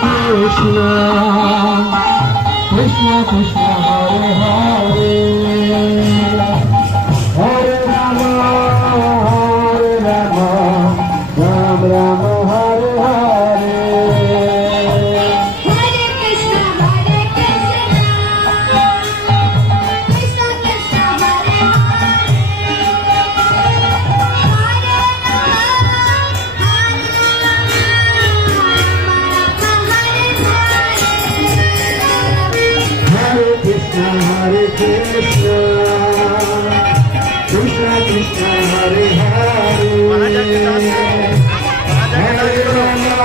Krishna Krishna Krishna Hare Hare Hare Rama Hare Rama Ram Rama Hare Hare Hare Krishna Krishna Krishna Hare Hare Hare Hare Krishna Hare Krishna Krishna Krishna Hare Hare Hare Rama Hare Rama